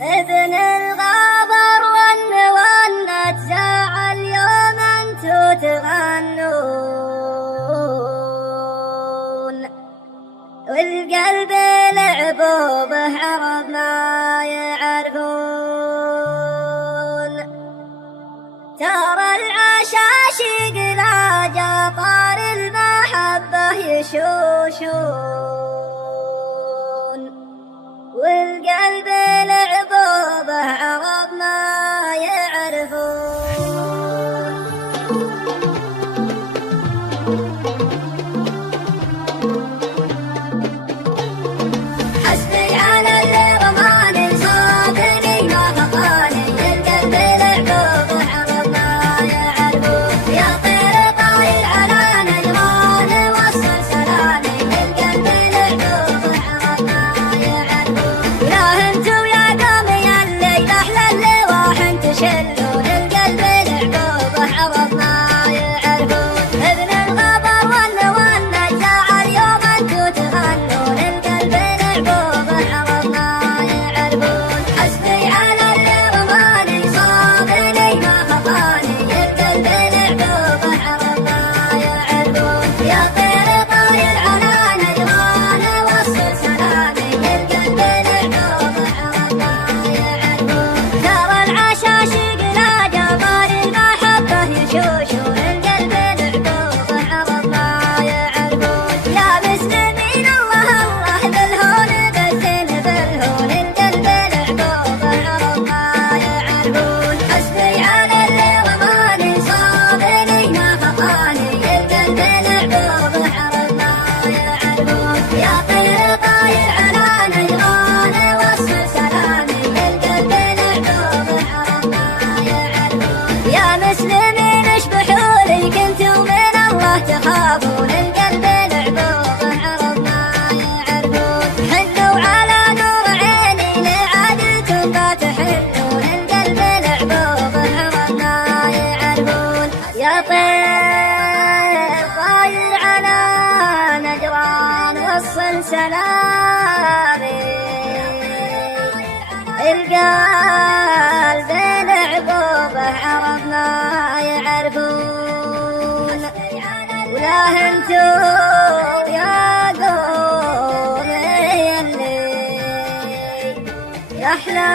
ابن الغابر والنوى تزاع اليوم انتو تغنون، والقلب لعبوا به عرب ما يعرفون. ترى العشاشق لا جطار المحبة يشوشون، والقلب لعبوا به عرب ما يعرفون. حسبي على اللي رماني صابني ما خطاني، القلب لعبوا به عرب ما يعرفون. يا طير طاير على نجران وصل سلامي، القلب لعبوا به عرب ما يعرفون. ولا انتو يا قومي الليل احلى اللواح تشلون، القلب لعبوا به عرب ما يعرفون. ابن الغبر والنوى نجاع اليوم انتو تغنون، القلب لعبوا به عرب ما يعرفون. حسبي على اللي رماني صابني ما خطاني، القلب لعبوا به عرب ما يعرفون. يا طير طاير على نجران وصل سلامي، القلب لعبوا به عرب ما يعرفون. ترى العشاشق لا جبار المحبة يشوشون، القلب لعبوا به عرب ما يعرفون. يا مسلمين الله الله بالهون بالزين بالهون، القلب لعبوا به عرب ما يعرفون. حسبي على اللي رماني صابني ما خطاني، القلب لعبوا به عرب ما يعرفون. يا طير طاير على نجران وصل سلامي، القلب لعبوا به عرب ما يعرفون. يا مسلمين اشبحوا لي كنتم من الله تخافون، القلب لعبوا به عرب ما يعرفون. حنوا على نور عيني لعادلكم ما تحنون، القلب لعبوا به عرب ما يعرفون. يا طير طاير على نجران وصل سلامي، القلب لعبوا به عرب ما يعرفون. ولا انتو يا قومي اللي يحلى